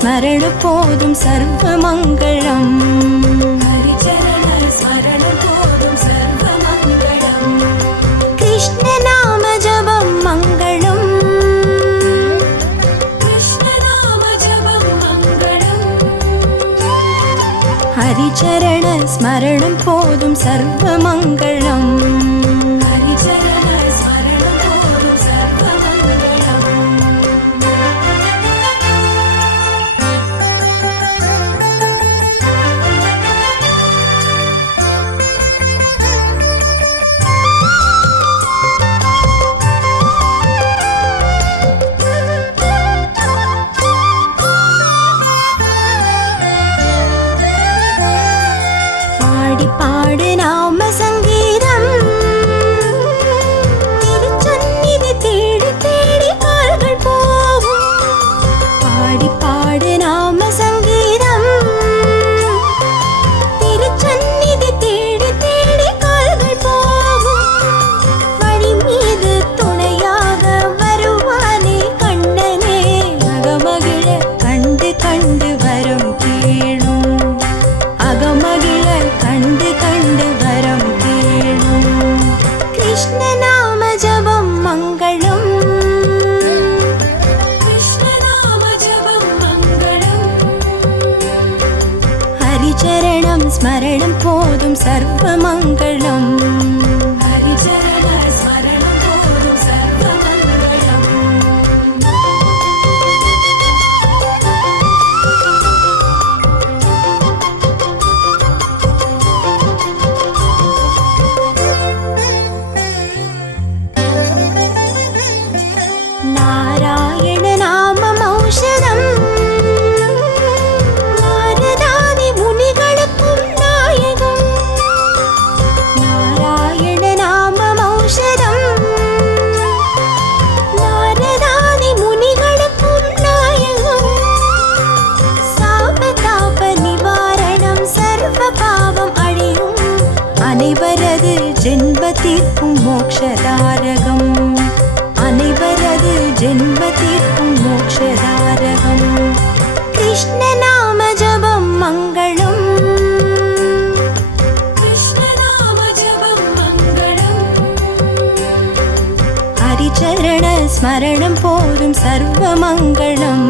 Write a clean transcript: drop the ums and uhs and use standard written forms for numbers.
ஸ்மரணம் போதும் சர்வமங்களம். ஹரிச்சரண ஸ்மரணம் போதும் சர்வமங்களம். கிருஷ்ண நாம ஜபம் மங்களம். கிருஷ்ண நாம ஜபம் மங்களம். ஹரிச்சரண ஸ்மரணம் போதும் சர்வமங்களம். ஹரிச்சரண ஸ்மரணம் போதும் சர்வமங்களம். பாடி பாடு நாம சங்கீதம். திருச்சந்நிதி தேடி தேடி கால்கள் போகும். பாடி பாடு நாம சங்கீதம். திருச்சந்நிதி தேடி தேடி கால்கள் போகும். வழி மீது துணையாக வருவானே கண்ணனே, அகமகிழ கண்டு கண்டு வரம் கேளும். அகமகிழ கண்டு கண்டு வரம் கேளும். கிருஷ்ண நாம ஜபம் மங்களம். கிருஷ்ண நாம ஜபம் மங்களம். ஹரிச்சரணம் ஸ்மரணம் போதும் சர்வமங்களம். ஹரிச்சரண ஸ்மரணம் போதும் சர்வமங்களம். நாராயண நாமம் ஔஷதம். நாரதாதி முனிகளுக்கும் நாயகம். நாராயண நாமம் ஔஷதம். நாரதாதி முனிகளுக்கும் நாயகம். சாபதாப நிவாரணம் சர்வ பாவம் அழியும். அனைவரது ஜென்ம தீர்க்கும் மோக்ஷதாரகம். அனைவரது ஜென்ம தீர்க்கும் மோக்ஷதாரகம். கிருஷ்ண நாம ஜபம் மங்களம். கிருஷ்ண நாம ஜபம் மங்களம். ஹரிச்சரண ஸ்மரணம் போதும் சர்வமங்களம்.